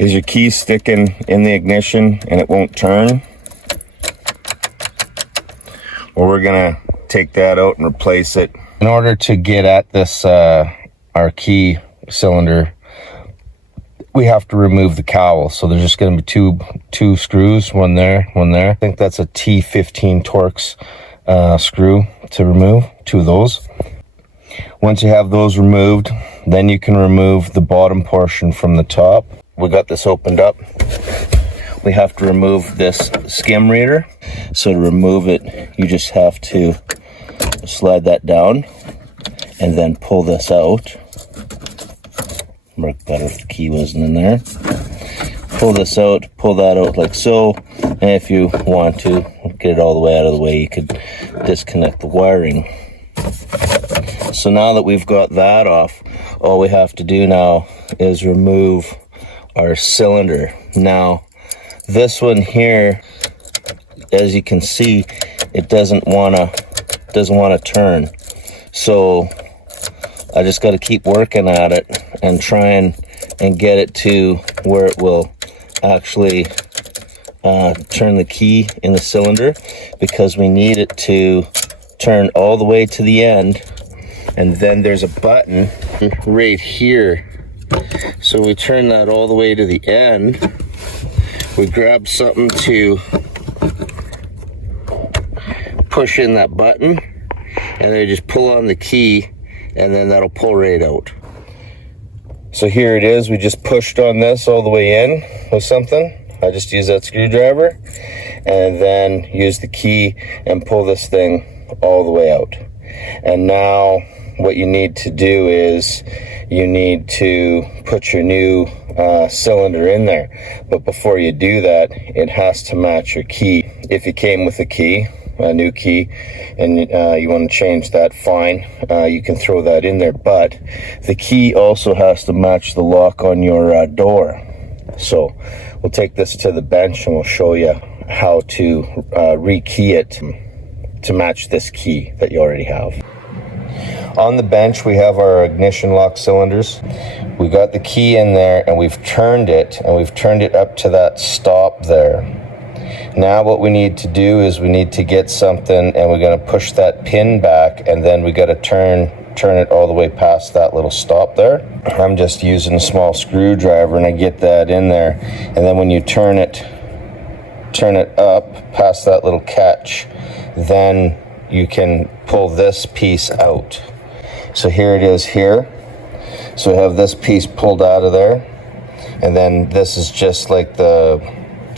Is your key sticking in the ignition and it won't turn? Well, we're gonna take that out and replace it. In order to get at this, our key cylinder, we have to remove the cowl. So there's just gonna be two screws, one there, one there. I think that's a T15 Torx screw to remove, 2 of those. Once you have those removed, then you can remove the bottom portion from the top. We got this opened up. We have to remove this skim reader. So to remove it, you just have to slide that down and then pull this out. Work better if the key wasn't in there. Pull this out, pull that out like so. And if you want to get it all the way out of the way, you could disconnect the wiring. So now that we've got that off, all we have to do now is remove our cylinder. Now, this one here, as you can see, it doesn't wanna turn. So I just got to keep working at it and try and get it to where it will actually turn the key in the cylinder, because we need it to turn all the way to the end. And then there's a button right here. So we turn that all the way to the end. We grab something to push in that button, and then just pull on the key, and then that'll pull right out. So here it is. We just pushed on this all the way in with something. I just use that screwdriver and then use the key and pull this thing all the way out. And now what you need to do is you need to put your new cylinder in there. But before you do that, it has to match your key. If you came with a new key, and you want to change that, fine. You can throw that in there, but the key also has to match the lock on your door. So we'll take this to the bench and we'll show you how to rekey it to match this key that you already have. On the bench, we have our ignition lock cylinders. We got the key in there and we've turned it up to that stop there. Now what we need to do is we need to get something, and we're going to push that pin back, and then we got to turn it all the way past that little stop there. I'm just using a small screwdriver and I get that in there, and then when you turn it up past that little catch, then you can pull this piece out. So here it is here. So we have this piece pulled out of there, and then this is just like the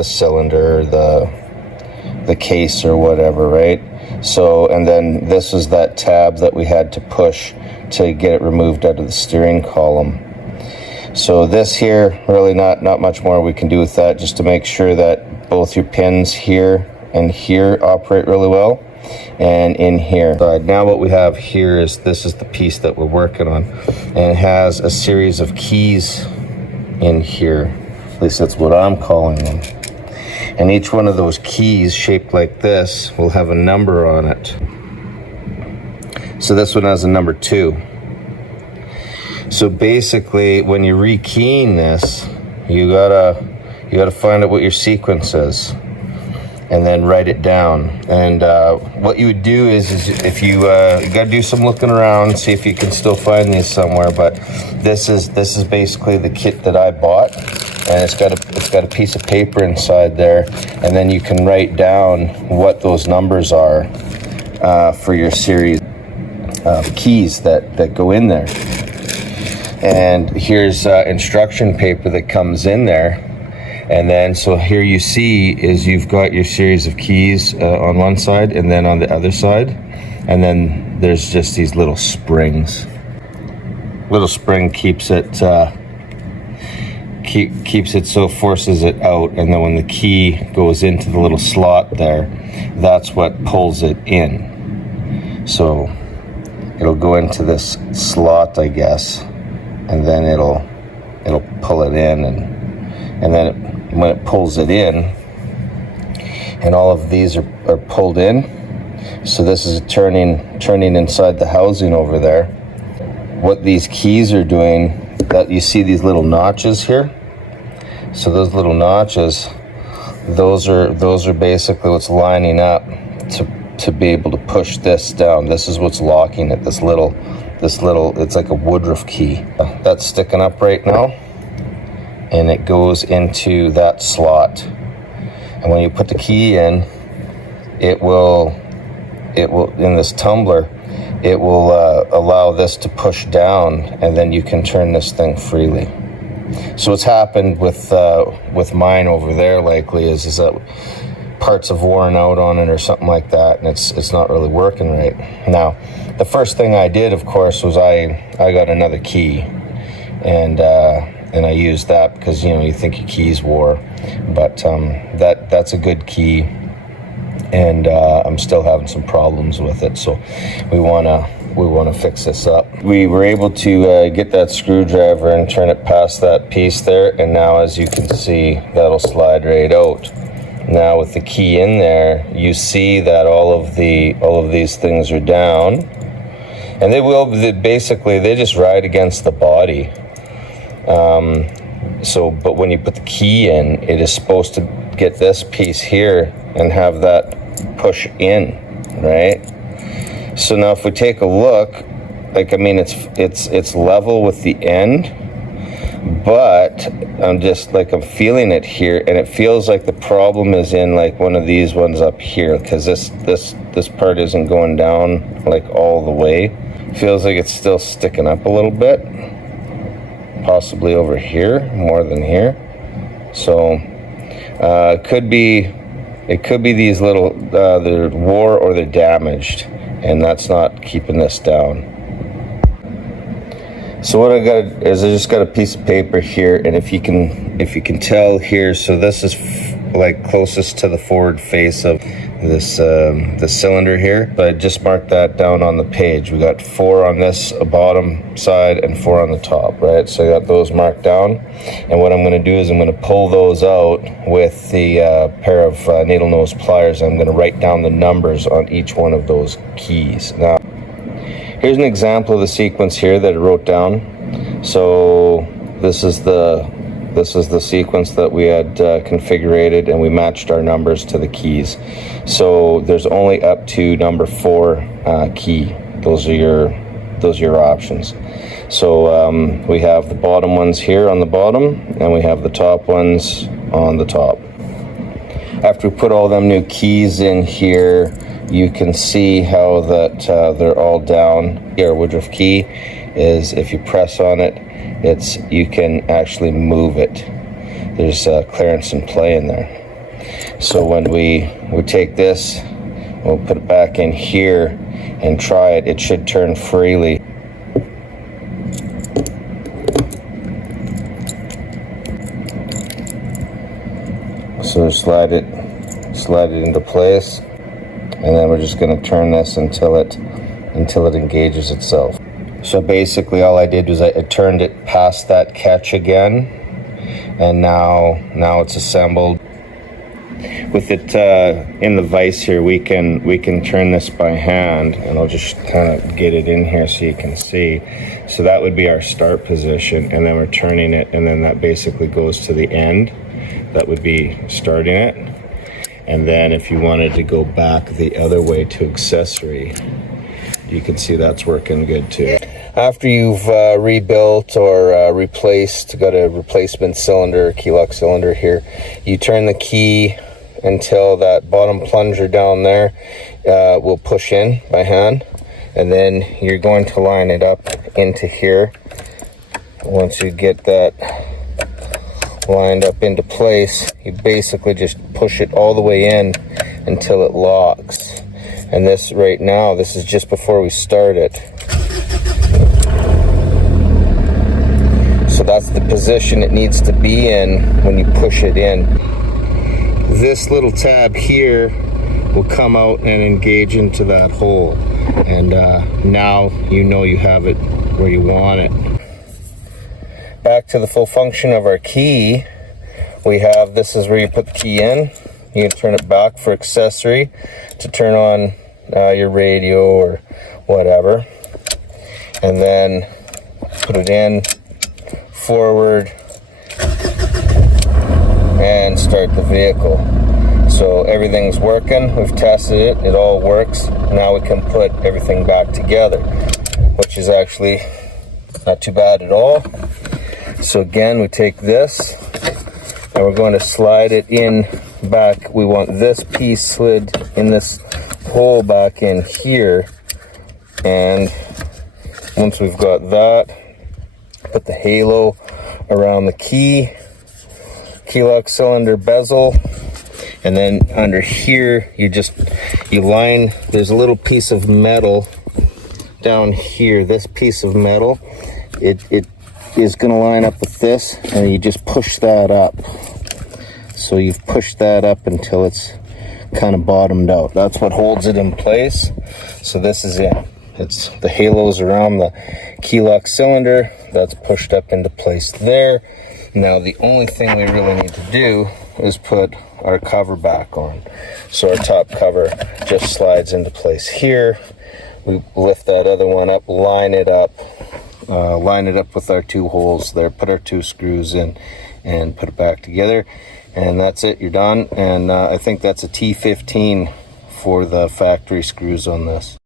cylinder, the case or whatever, right? So, and then this is that tab that we had to push to get it removed out of the steering column. So this here, really not much more we can do with that, just to make sure that both your pins here and here operate really well, and in here. Now what we have here is, this is the piece that we're working on, and it has a series of keys in here. At least that's what I'm calling them. And each one of those keys, shaped like this, will have a number on it. So this one has a number 2. So basically, when you're rekeying this, you gotta find out what your sequence is, and then write it down. And what you would do is if you gotta do some looking around, see if you can still find these somewhere. But this is basically the kit that I bought, and it's got a piece of paper inside there, and then you can write down what those numbers are for your series of keys that go in there. And here's instruction paper that comes in there. And then, so here you see is you've got your series of keys on one side, and then on the other side, and then there's just these little springs. Little spring keeps it so forces it out, and then when the key goes into the little slot there, that's what pulls it in. So it'll go into this slot, I guess, and then it'll pull it in, and then when it pulls it in, and all of these are pulled in, so this is turning inside the housing over there. What these keys are doing, that you see these little notches here, So those little notches, those are basically what's lining up to be able to push this down. This is what's locking it, this little, it's like a woodruff key. That's sticking up right now, and it goes into that slot. And when you put the key in, it will in this tumbler, it will allow this to push down, and then you can turn this thing freely. So what's happened with mine over there likely is that parts have worn out on it or something like that, and it's not really working right. Now, the first thing I did, of course, was I got another key, and I used that because, you know, you think your keys wore, but that's a good key, and I'm still having some problems with it, so we want to fix this up. We were able to get that screwdriver and turn it past that piece there, and now, as you can see, that'll slide right out. Now with the key in there, you see that all of these things are down, and they just ride against the body. But when you put the key in, it is supposed to get this piece here and have that push in, right? So now if we take a look, like, I mean, it's level with the end, but I'm feeling it here, and it feels like the problem is in like one of these ones up here, because this part isn't going down like all the way. Feels like it's still sticking up a little bit, possibly over here more than here. So it could be these little they're wore or they're damaged, and that's not keeping this down. So what I got is I just got a piece of paper here, and if you can tell here, so this is like closest to the forward face of this the cylinder here. But I just marked that down on the page. We got 4 on this bottom side and 4 on the top, right? So I got those marked down, and what I'm going to do is I'm going to pull those out with the pair of needle nose pliers. I'm going to write down the numbers on each one of those keys. Now, here's an example of the sequence here that I wrote down. So this is the sequence that we had configured, and we matched our numbers to the keys. So there's only up to number 4 key. Those are your options. So we have the bottom ones here on the bottom, and we have the top ones on the top. After we put all them new keys in here, you can see how that they're all down. Our woodruff key is, if you press on it, you can actually move it. There's clearance and play in there. So when we take this, we'll put it back in here and try it. It should turn freely. So slide it into place. And then we're just going to turn this until it engages itself. So basically all I did was I turned it past that catch again, and now it's assembled. With it in the vise here, we can turn this by hand, and I'll just kind of get it in here so you can see. So that would be our start position, and then we're turning it, and then that basically goes to the end. That would be starting it. And then if you wanted to go back the other way to accessory, you can see that's working good too. After you've rebuilt or replaced, got a replacement cylinder, key lock cylinder here, you turn the key until that bottom plunger down there will push in by hand. And then you're going to line it up into here. Once you get that lined up into place, you basically just push it all the way in until it locks. And this right now, this is just before we start it. So that's the position it needs to be in when you push it in. This little tab here will come out and engage into that hole. And now you know you have it where you want it. Back to the full function of our key, we have, this is where you put the key in. You can turn it back for accessory to turn on your radio or whatever, and then put it in, forward, and start the vehicle. So everything's working, we've tested it, it all works. Now we can put everything back together, which is actually not too bad at all. So again, we take this and we're going to slide it in back. We want this piece slid in this hole back in here. And once we've got that, put the halo around the key lock cylinder bezel. And then under here, you line, there's a little piece of metal down here. This piece of metal, it is going to line up with this, and you just push that up. So you've pushed that up until it's kind of bottomed out. That's what holds it in place. So this is it. It's the halos around the key lock cylinder. That's pushed up into place there. Now the only thing we really need to do is put our cover back on. So our top cover just slides into place here. We lift that other one up, line it up with our two holes there, put our two screws in and put it back together, and that's it, you're done. And I think that's a T15 for the factory screws on this.